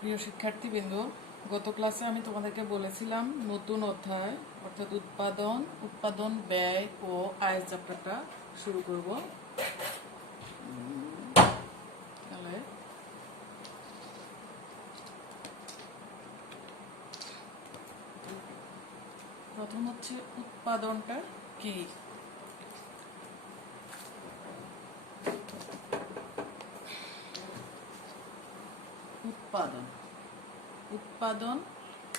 প্রিয় শিক্ষার্থীবৃন্দ, গত ক্লাসে আমি তোমাদেরকে বলেছিলাম নতুন অধ্যায় অর্থাৎ উৎপাদন ব্যয় ও আয় চ্যাপ্টারটা শুরু করব। তাহলে প্রথম হচ্ছে উৎপাদনটা কি। উৎপাদন উৎপাদন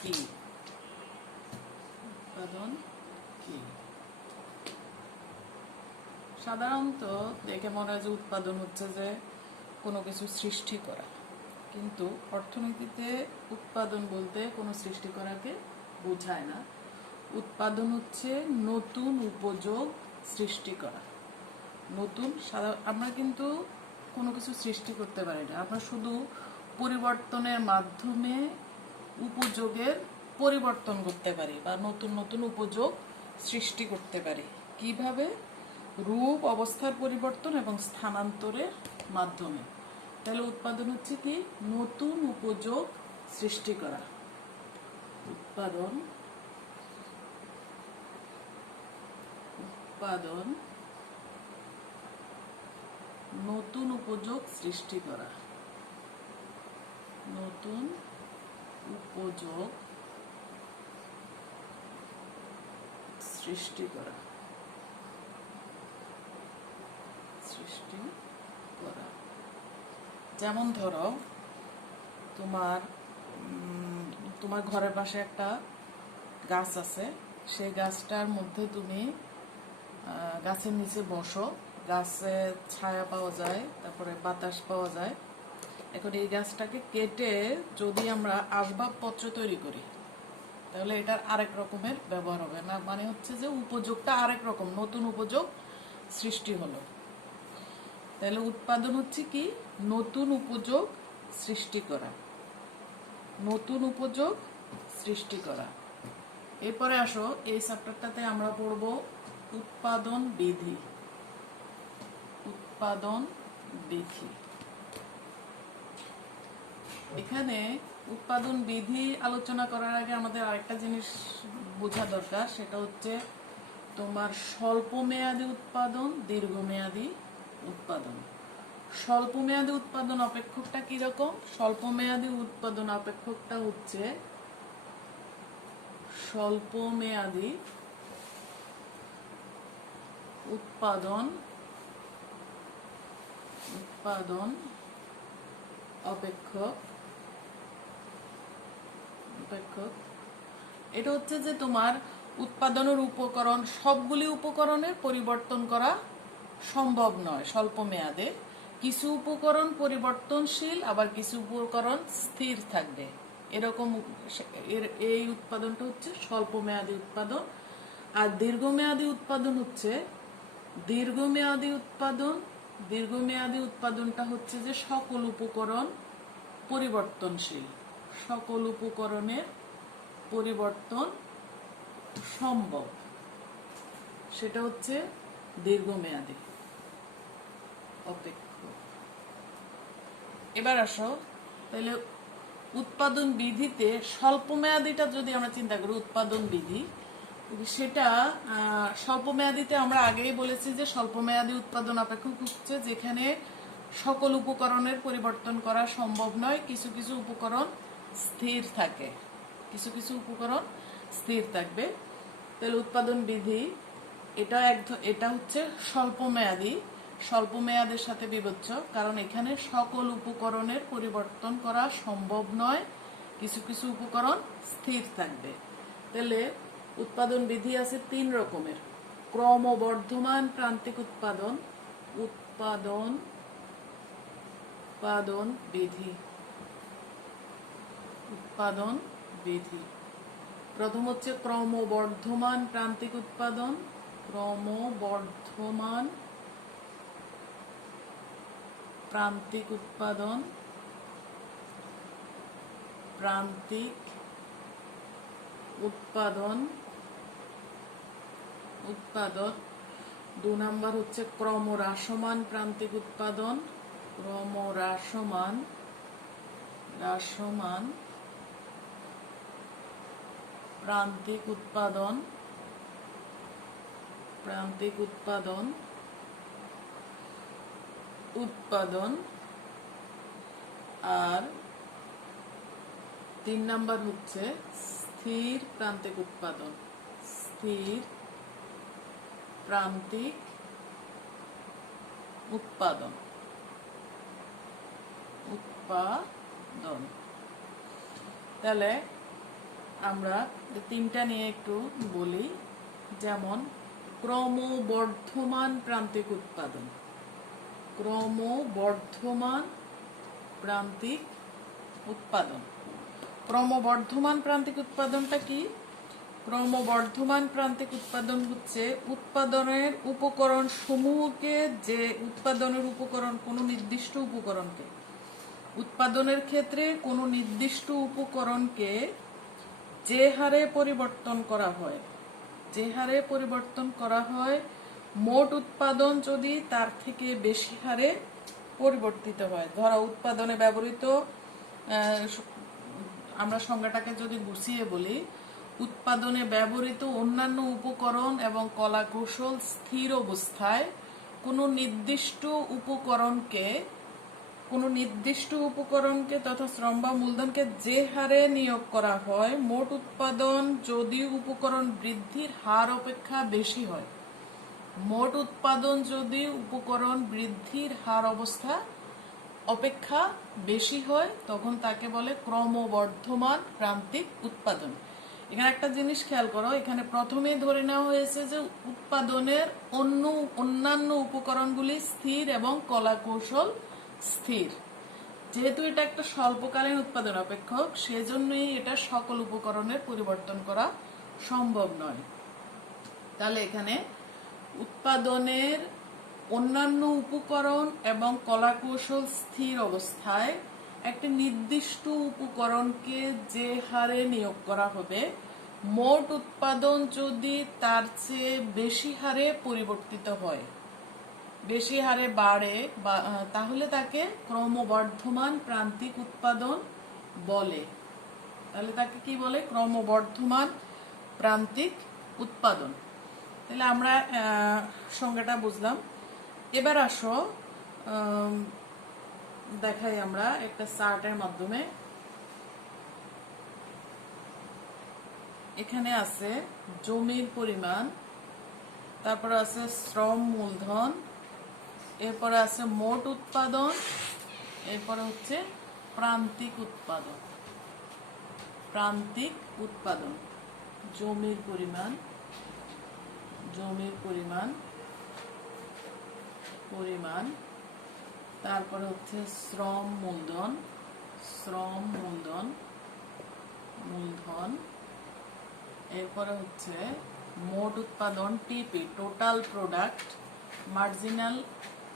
কি? উৎপাদন কি? সাধারণত দেখে মনে হয় যে উৎপাদন হচ্ছে যে কোনো কিছু সৃষ্টি করা, কিন্তু অর্থনীতিতে উৎপাদন বলতে কোনো সৃষ্টি করাকে বোঝায় না। উৎপাদন হচ্ছে নতুন উপযোগ সৃষ্টি করা। আমরা কিন্তু কোনো কিছু সৃষ্টি করতে পারি না, আমরা শুধু পরিবর্তনের মাধ্যমে উপযোগের পরিবর্তন করতে পারি বা নতুন নতুন উপযোগ সৃষ্টি করতে পারি। কিভাবে? রূপ, অবস্থার পরিবর্তন এবং স্থানান্তরের মাধ্যমে। তাহলে উৎপাদন হচ্ছে কি? নতুন উপযোগ সৃষ্টি করা। উৎপাদন নতুন উপযোগ সৃষ্টি করা। নতুন উপযোগ সৃষ্টি করা। যেমন ধরো, তোমার ঘরের পাশে একটা গাছ আছে, সেই গাছটার মধ্যে তুমি গাছের নিচে বসো, গাছে ছায়া পাওয়া যায়, তারপরে বাতাস পাওয়া যায়। এখন এই গাছটাকে কেটে যদি আমরা আসবাবপত্র তৈরি করি, তাহলে এটার আরেক রকমের ব্যবহার হবে না, মানে হচ্ছে যে উপযোগটা আরেক রকম, নতুন উপযোগ সৃষ্টি হলো। তাহলে উৎপাদন হচ্ছে কি? নতুন উপযোগ সৃষ্টি করা। নতুন উপযোগ সৃষ্টি করা। এরপরে আসো, এই চ্যাপ্টারটাতে আমরা পড়ব উৎপাদন বিধি। উৎপাদন বিধি। এখানে উৎপাদন বিধি আলোচনা করার আগে আমাদের আরেকটা জিনিস বোঝা দরকার, সেটা হচ্ছে তোমার স্বল্প মেয়াদী উৎপাদন, দীর্ঘমেয়াদী উৎপাদন। স্বল্প মেয়াদী উৎপাদন অপেক্ষকটা কিরকম? স্বল্প মেয়াদী উৎপাদন অপেক্ষকটা হচ্ছে স্বল্প মেয়াদী উৎপাদন অপেক্ষক। এটা হচ্ছে যে তোমার উৎপাদনের উপকরণ, সবগুলি উপকরণের পরিবর্তন করা সম্ভব নয় স্বল্প মেয়াদে। কিছু উপকরণ পরিবর্তনশীল, আবার কিছু উপকরণ স্থির থাকবে, এরকম এই উৎপাদনটা হচ্ছে স্বল্প মেয়াদী উৎপাদন। আর দীর্ঘমেয়াদী উৎপাদন হচ্ছে দীর্ঘমেয়াদী উৎপাদনটা হচ্ছে যে সকল উপকরণ পরিবর্তনশীল, সকল উপকরণের পরিবর্তন সম্ভব, সেটা হচ্ছে দীর্ঘমেয়াদী অপেক্ষক। এবার আসো, তাহলে উৎপাদন বিধিতে স্বল্প মেয়াদীটা যদি আমরা চিন্তা করি, উৎপাদন বিধি সেটা স্বল্প মেয়াদীতে আমরা আগেই বলেছি যে স্বল্প মেয়াদী উৎপাদন অপেক্ষক হচ্ছে যেখানে সকল উপকরণের পরিবর্তন করা সম্ভব নয়, কিছু কিছু উপকরণ স্থির থাকে, কিছু কিছু উপকরণ স্থির থাকবে। তাহলে উৎপাদন বিধি এটা হচ্ছে স্বল্প মেয়াদের সাথে বিবেচ্য, কারণ এখানে সকল উপকরণের পরিবর্তন করা সম্ভব নয়, কিছু কিছু উপকরণ স্থির থাকবে। তাহলে উৎপাদন বিধি আছে তিন রকমের: ক্রমবর্ধমান প্রান্তিক উৎপাদন বিধি। প্রথম হচ্ছে ক্রমবর্ধমান প্রান্তিক উৎপাদন। প্রান্তিক উৎপাদন। 2 নাম্বার হচ্ছে ক্রমহ্রাসমান প্রান্তিক উৎপাদন। হ্রাসমান প্রান্তিক উৎপাদন আর 3 নাম্বার হচ্ছে স্থির প্রান্তিক উৎপাদন। তাহলে আমরা তিনটা নিয়ে একটু বলি, যেমন ক্রমবর্ধমান প্রান্তিক উৎপাদন। ক্রমবর্ধমান প্রান্তিক উৎপাদনটা কি? ক্রমবর্ধমান প্রান্তিক উৎপাদন হচ্ছে উৎপাদনের উপকরণ সমূহকে, উৎপাদনের ক্ষেত্রে কোনো নির্দিষ্ট উপকরণকে যে হারে পরিবর্তন করা হয়, মোট উৎপাদন যদি তার থেকে বেশি হারে পরিবর্তিত হয়। ধরো উৎপাদনে ব্যবহৃত, আমরা সংজ্ঞাটাকে যদি গুছিয়ে বলি, উৎপাদনে ব্যবহৃত অন্যান্য উপকরণ এবং কলাকৌশল স্থির অবস্থায় কোনো নির্দিষ্ট উপকরণকে তথা শ্রম বা মূলধনকে যে হারে নিয়োগ করা হয়, মোট উৎপাদন যদি উপকরণ বৃদ্ধির হার অপেক্ষা বেশি হয় তখন তাকে বলে ক্রমবর্ধমান প্রান্তিক উৎপাদন। এখানে একটা জিনিস খেয়াল করো, এখানে প্রথমেই ধরে নেওয়া হয়েছে যে উৎপাদনের অন্যান্য উপকরণগুলি স্থির এবং কলাকৌশল স্থির। যেহেতু এটা একটা স্বল্পকালীন উৎপাদন অপেক্ষক, সেজন্যই এটা সকল উপকরণের পরিবর্তন করা সম্ভব নয়। তাহলে এখানে উৎপাদনের অন্যান্য উপকরণ এবং কলাকৌশল স্থির অবস্থায় একটি নির্দিষ্ট উপকরণকে যে হারে নিয়োগ করা হবে, মোট উৎপাদন যদি তার চেয়ে বেশি হারে পরিবর্তিত হয়, বেশি হারে বাড়ে, তাহলে তাকে ক্রমবর্ধমান প্রান্তিক উৎপাদন বলে। তাহলে তাকে কি বলে? ক্রমবর্ধমান প্রান্তিক উৎপাদন। তাহলে আমরা সংজ্ঞাটা বুঝলাম। এবার আসো দেখাই আমরা একটা চার্টের মাধ্যমে। এখানে আছে জমির পরিমাণ, তারপরে আছে শ্রম মূলধন, এরপরে আছে মোট উৎপাদন, এরপরে হচ্ছে প্রান্তিক উৎপাদন। জমির পরিমাণ, তারপরে হচ্ছে শ্রম মূলধন, এরপরে হচ্ছে মোট উৎপাদন টিপি, total product, marginal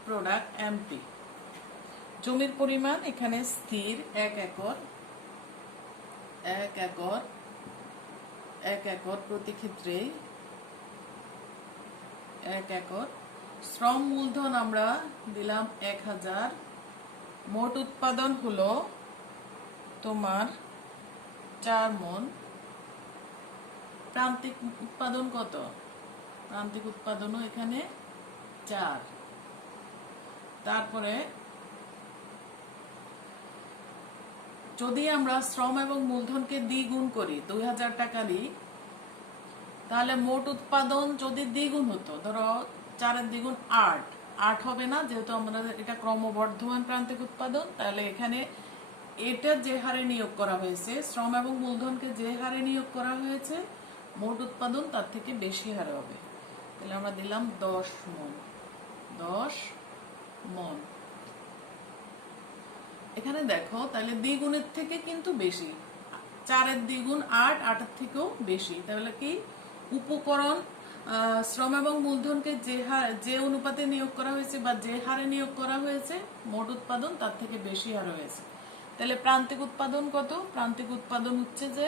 product MP. জমির পরিমাণ এখানে স্থির 1 একর প্রতি ক্ষেত্রে 1 একর। শ্রম মূলধন আমরা দিলাম 1000। মোট উৎপাদন হলো তোমার 4 মণ। প্রান্তিক উৎপাদন কত? প্রান্তিক উৎপাদনও এখানে 4। তারপরে যদি আমরা শ্রম এবং মূলধনকে দ্বিগুণ করি, 2000 টাকা দিই, তাহলে মোট উৎপাদন যদি দ্বিগুণ হতো, ধরো 4 এর দ্বিগুণ 8 হবে না, যেহেতু আমাদের এটা ক্রমবর্ধমান প্রান্তিক উৎপাদন। তাহলে এখানে এটা যে হারে নিয়োগ করা হয়েছে, শ্রম এবং মূলধনকে যে হারে নিয়োগ করা হয়েছে, মোট উৎপাদন তার থেকে বেশি হারে হবে। তাহলে আমরা দিলাম 10 মণ। এখানে দেখো, তাহলে দ্বিগুণের থেকে কিন্তু বেশি, 4 এর দ্বিগুণ 8, 8 এর থেকেও বেশি। তাহলে কি উপকরণ শ্রম এবং মূলধনকে যে অনুপাতে নিয়োগ করা হয়েছে বা যে হারে নিয়োগ করা হয়েছে, মোট উৎপাদন তার থেকে বেশি হারে হয়েছে। তাহলে প্রান্তিক উৎপাদন কত? প্রান্তিক উৎপাদন হচ্ছে যে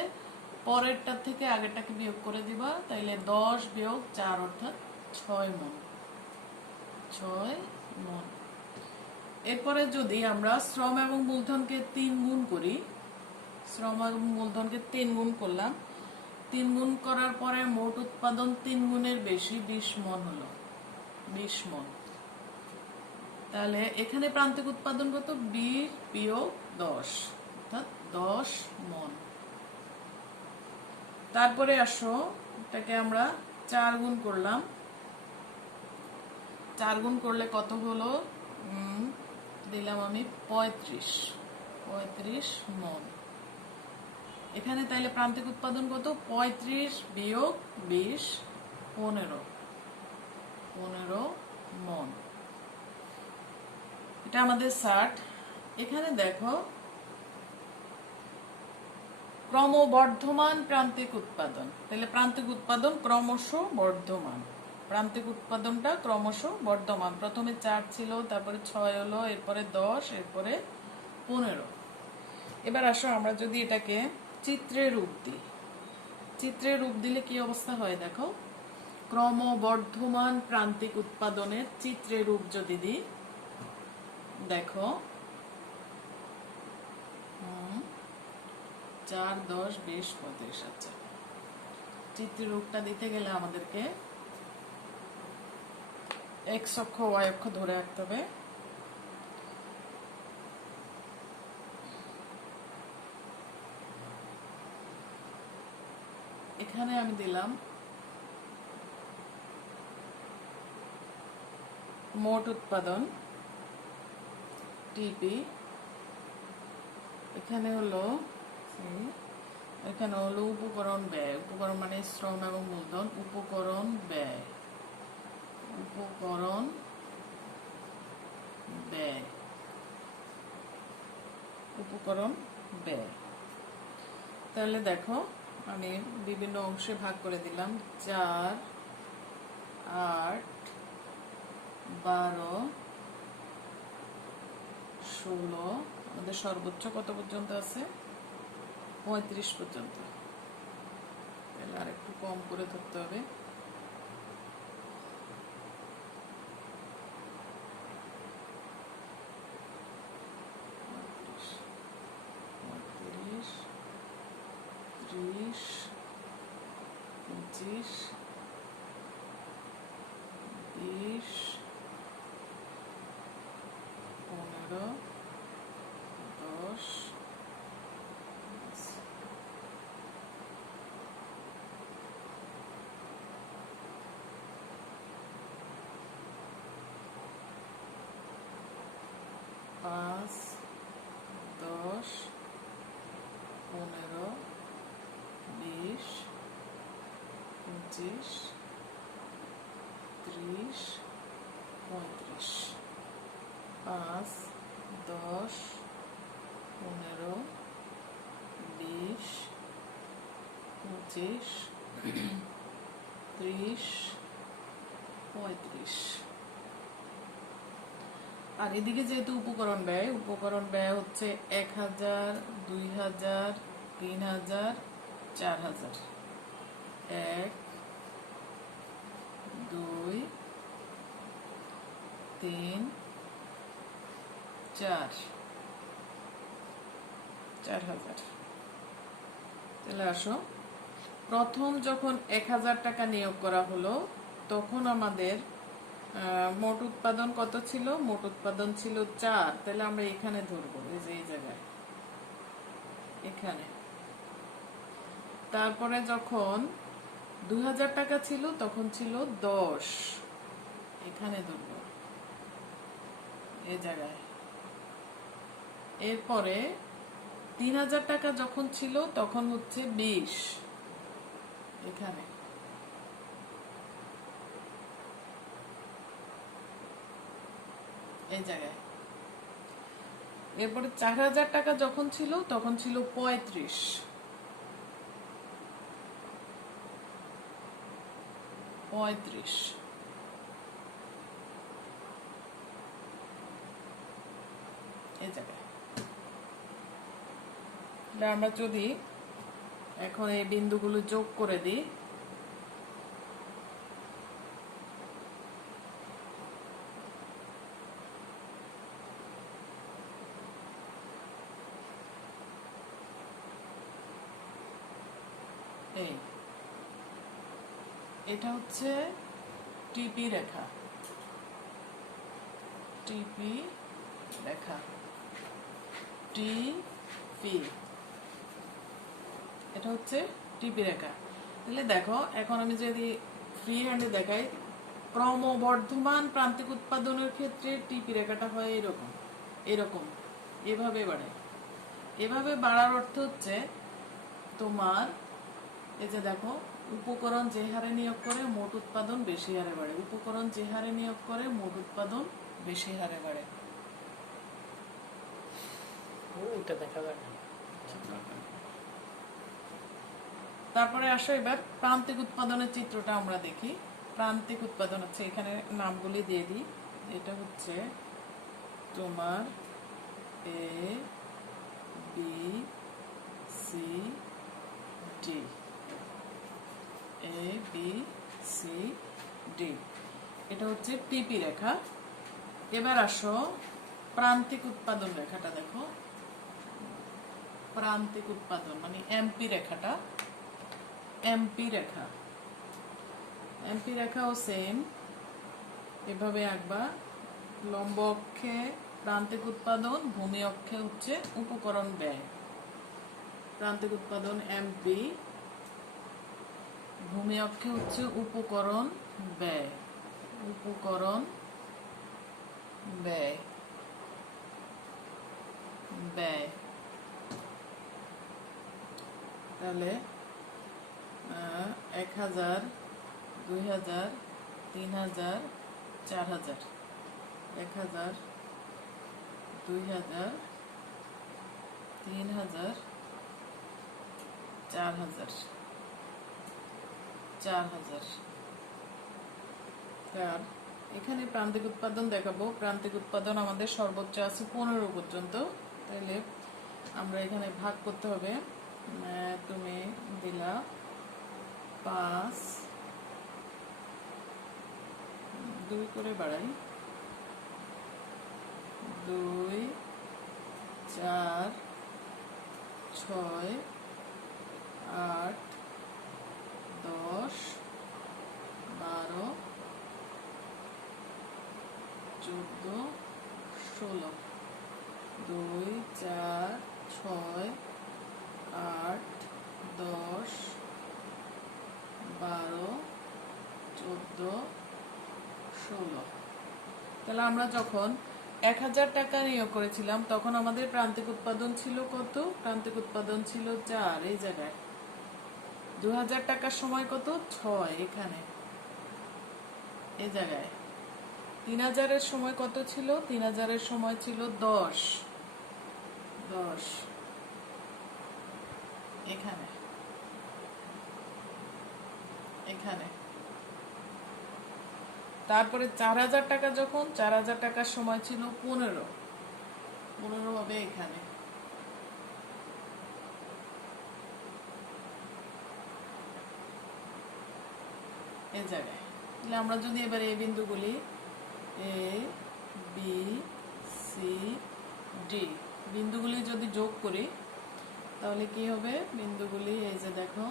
পরেরটার থেকে আগেরটাকে বিয়োগ করে দিবা, তাইলে 10 বিয়োগ 4 অর্থাৎ 6 মণ। এরপরে যদি আমরা শ্রম এবং মূলধনকে 3 গুণ করি, শ্রম এবং মূলধনকে 3 গুণ করলাম, 3 গুণ করার পরে মোট উৎপাদন 3 গুণের বেশি 20 মণ হলো, 20 মণ। তাহলে এখানে প্রান্তিক উৎপাদন কত? 20 বিয়োগ 10, অর্থাৎ 10 মণ। তারপরে আসো এটাকে আমরা 4 গুণ করলাম, 4 গুণ করলে কত হলো? দিলাম আমি 35 মণ। এখানে তাইলে প্রান্তিক উৎপাদন কত? 35 বিয়োগ 20, 15 মণ। এটা আমাদের 60। এখানে দেখো ক্রমবর্ধমান প্রান্তিক উৎপাদন, তাহলে প্রান্তিক উৎপাদন ক্রমশ বর্ধমান, প্রান্তিক উৎপাদনটা ক্রমশ বর্ধমান। প্রথমে 4 ছিল, তারপরে 6 হলো, এরপরে 10, এরপরে 15। এবার আসো আমরা যদি এটাকে চিত্রে রূপ দিই, চিত্রে রূপ দিলে কি অবস্থা হয় দেখো। ক্রমবর্ধমান প্রান্তিক উৎপাদনের চিত্রে রূপ যদি দিই, দেখো 4, 10, 20, 35। আচ্ছা, চিত্রে রূপটা দিতে গেলে আমাদেরকে এক্স অক্ষ ওয়াই অক্ষ ধরে রাখতে হবে। এখানে আমি দিলাম মোট উৎপাদন টিপি, এখানে হলো উপকরণ ব্যয়, উপকরণ মানে শ্রম এবং মূলধন, উপকরণ ব্যয়, উপকরণ ব্যয়, উপকরণ ব্যয়। তাহলে দেখো আমি বিভিন্ন অংশে ভাগ করে দিলাম। 4, 8, 12, 16, আমাদের সর্বোচ্চ কত পর্যন্ত আছে? 35 পর্যন্ত। তাহলে আর একটু কম করে ধরতে হবে। ত্রিশ, 25, 20, 15, 10, পাঁচ, 10, 15, 20, 25, 30, 35। 5, 10, 15, 20, 25, 30, 35। আর এদিকে যেহেতু উপকরণ ব্যয় হচ্ছে 1000, 2000, 3000, 4000। 1, 2, 3, 4, 4000। তাহলে আসো, প্রথম যখন 1000 টাকা নিয়োগ করা হলো তখন আমাদের মোট উৎপাদন কত ছিল? মোট উৎপাদন ছিল 4। তাহলে আমরা এখানে ধরবো, এই যে এই জায়গায়, এখানে। তারপরে যখন 2000 টাকা ছিল তখন ছিল 10, এখানে ধরবো, এই জায়গায়। এরপরে 3000 টাকা যখন ছিল তখন হচ্ছে 20, এখানে। এই জায়গায়। এরপরে 4000 টাকা যখন ছিল তখন ছিল 35, এই জায়গায়। আমরা যদি এখন এই বিন্দুগুলো যোগ করে দিই, এই এটা হচ্ছে টিপি রেখা, টিপি রেখা, টিপি, এটা হচ্ছে টিপি রেখা। তাহলে দেখো এখন আমি যদি ফ্রি হ্যান্ডে দেখাই, ক্রমবর্ধমান প্রান্তিক উৎপাদনের ক্ষেত্রে টিপি রেখাটা হয় এরকম এরকম, এভাবে বাড়ে। এভাবে বাড়ার অর্থ হচ্ছে তোমার এই যে দেখো, উপকরণ যে হারে নিয়োগ করে মোট উৎপাদন বেশি হারে বাড়ে, উপকরণ যে হারে নিয়োগ করে মোট উৎপাদন বেশি হারে বাড়ে। এটা দেখা যায় না। তারপরে আসো এবার প্রান্তিক উৎপাদনের চিত্রটা আমরা দেখি। প্রান্তিক উৎপাদন হচ্ছে, এখানে নামগুলি দিয়ে দিই। এটা হচ্ছে তোমার A B C D, A B C D, এটা হচ্ছে টিপি রেখা। এবার আসো প্রান্তিক উৎপাদন রেখাটা দেখো, প্রান্তিক উৎপাদন মানে এমপি রেখাটা, এমপি রেখা, এমপি রেখাও সেম এভাবে আঁকবা। লম্ব অক্ষে প্রান্তিক উৎপাদন, ভূমি অক্ষে হচ্ছে উপকরণ ব্যয়। প্রান্তিক উৎপাদন এমপি, ভূমি অক্ষে হচ্ছে উপকরণ ব্যয়, উপকরণ ব্যয়, ব্যয়। তাহলে 1000, 2000, 3000, 4000, 1000, 2000, 3000, 4000, 4000। আর এখানে প্রান্তিক উৎপাদন দেখাবো। প্রান্তিক উৎপাদন আমাদের সর্বোচ্চ আছে 15 পর্যন্ত। তাহলে আমরা এখানে ভাগ করতে হবে। তুমি দিলা 5, 2 করে বাড়াই, 2, 4, 6, 8, 10, 12, 14, 16, 2, 4, 6, 8, 10, 12, 14, 16। তাহলে আমরা যখন 1000 টাকা নিয়োগ করেছিলাম তখন আমাদের প্রান্তিক উৎপাদন ছিল কত? প্রান্তিক উৎপাদন ছিল 4 এই জায়গায়। 2000 টাকার সময় কত? 6 এখানে এই জায়গায়। 3000 এর সময় কত ছিল? 3000 এর সময় ছিল 10, 10 এখানে, এখানে। তারপরে 4000 টাকা, যখন 4000 টাকার সময় ছিল 15, 15 হবে এখানে। এই জায়গায়। তাহলে আমরা যদি এবার এই বিন্দুগুলি এ বি সি ডি বিন্দুগুলি যদি যোগ করি তাহলে কি হবে? বিন্দুগুলি এই যে দেখো,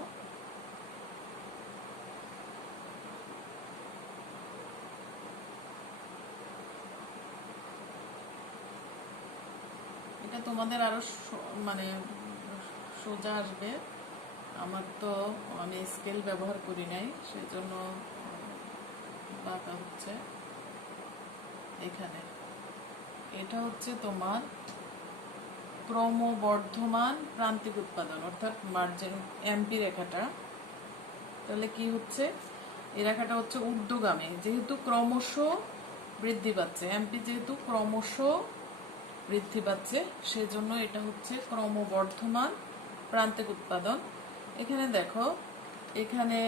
এটা তোমাদের আরো মানে সোজা আসবে। আমার তো আমি স্কেল ব্যবহার করি নাই, সেই জন্য বাঁকা হচ্ছে। এখানে এটা হচ্ছে তোমার ক্রমবর্ধমান প্রান্তিক উৎপাদন, অর্থাৎ মার্জিন এমপি রেখাটা। তাহলে কি হচ্ছে? এই রেখাটা হচ্ছে ঊর্ধ্বগামী, যেহেতু ক্রমশ বৃদ্ধি পাচ্ছে, এমপি যেহেতু ক্রমশ বৃদ্ধি পাচ্ছে, সেজন্য এটা হচ্ছে ক্রমবর্ধমান প্রান্তিক উৎপাদন। এখানে দেখো, এখানে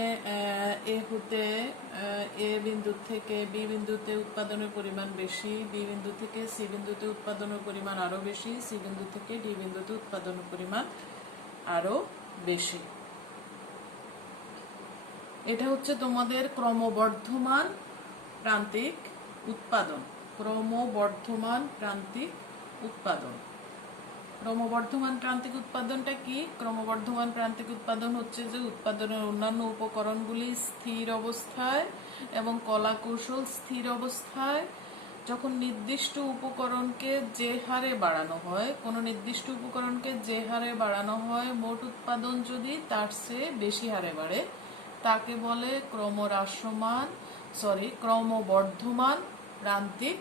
এ বিন্দু থেকে বি বিন্দুতে উৎপাদনের পরিমাণ বেশি, বি বিন্দু থেকে সি বিন্দুতে উৎপাদনের পরিমাণ আরো বেশি, সি বিন্দু থেকে ডি বিন্দুতে উৎপাদনের পরিমাণ আরো বেশি। এটা হচ্ছে তোমাদের ক্রমবর্ধমান প্রান্তিক উৎপাদন, ক্রমবর্ধমান প্রান্তিক উৎপাদন। ক্রমবর্ধমান প্রান্তিক উৎপাদনটা কি? ক্রমবর্ধমান প্রান্তিক উৎপাদন হচ্ছে যে উৎপাদনের অন্যান্য উপকরণগুলি স্থির অবস্থায় এবং কলা কৌশল স্থির অবস্থায় যখন নির্দিষ্ট উপকরণকে যে হারে বাড়ানো হয়, কোনো নির্দিষ্ট উপকরণকে যে হারে বাড়ানো হয় মোট উৎপাদন যদি তার চেয়ে বেশি হারে বাড়ে তাকে বলে ক্রমবর্ধমান প্রান্তিক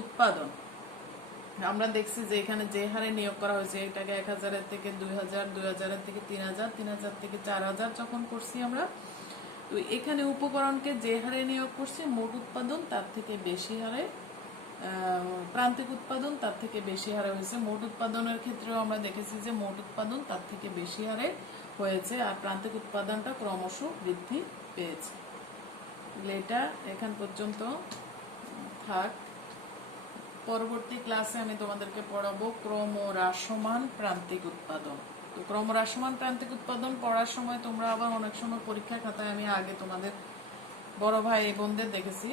উৎপাদন। আমরা দেখছি যে এখানে যে হারে নিয়োগ করা হয়েছে, এটাকে 1000 থেকে 2000, 2000 থেকে 3000, 3000 থেকে 4000 যখন করছি আমরা, তো এখানে উপকরণকে যে হারে নিয়োগ করছি মোট উৎপাদন তার থেকে বেশি হারে, প্রান্তিক উৎপাদন তার থেকে বেশি হারে হয়েছে। মোট উৎপাদনের ক্ষেত্রেও আমরা দেখেছি যে মোট উৎপাদন তার থেকে বেশি হারে হয়েছে আর প্রান্তিক উৎপাদনটা ক্রমশ বৃদ্ধি পেয়েছে। এটা এখান পর্যন্ত থাক। পরবর্তী ক্লাসে আমি তোমাদেরকে পড়াবো ক্রমহ্রাসমান প্রান্তিক উৎপাদন। তো ক্রমহ্রাসমান প্রান্তিক উৎপাদন পড়ার সময় তোমরা আবার অনেক সময় পরীক্ষা খাতায়, আমি আগে তোমাদের বড় ভাই বোনদের দেখেছি,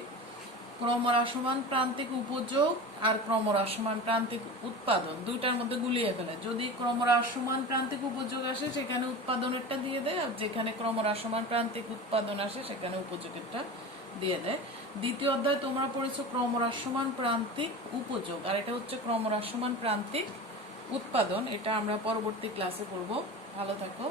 ক্রমহ্রাসমান প্রান্তিক উপযোগ আর ক্রমহ্রাসমান প্রান্তিক উৎপাদন দুইটার মধ্যে গুলিয়ে ফেলে। যদি ক্রমহ্রাসমান প্রান্তিক উপযোগ আসে সেখানে উৎপাদনেরটা দিয়ে দেয়, আর যেখানে ক্রমহ্রাসমান প্রান্তিক উৎপাদন আসে সেখানে উপযোগেরটা দিয়ে দেয়। দ্বিতীয় অধ্যায় তোমরা পড়েছো ক্রমহ্রাসমান প্রান্তিক উপযোগ, আর এটা হচ্ছে ক্রমহ্রাসমান প্রান্তিক উৎপাদন। এটা আমরা পরবর্তী ক্লাসে পড়বো। ভালো থাকো।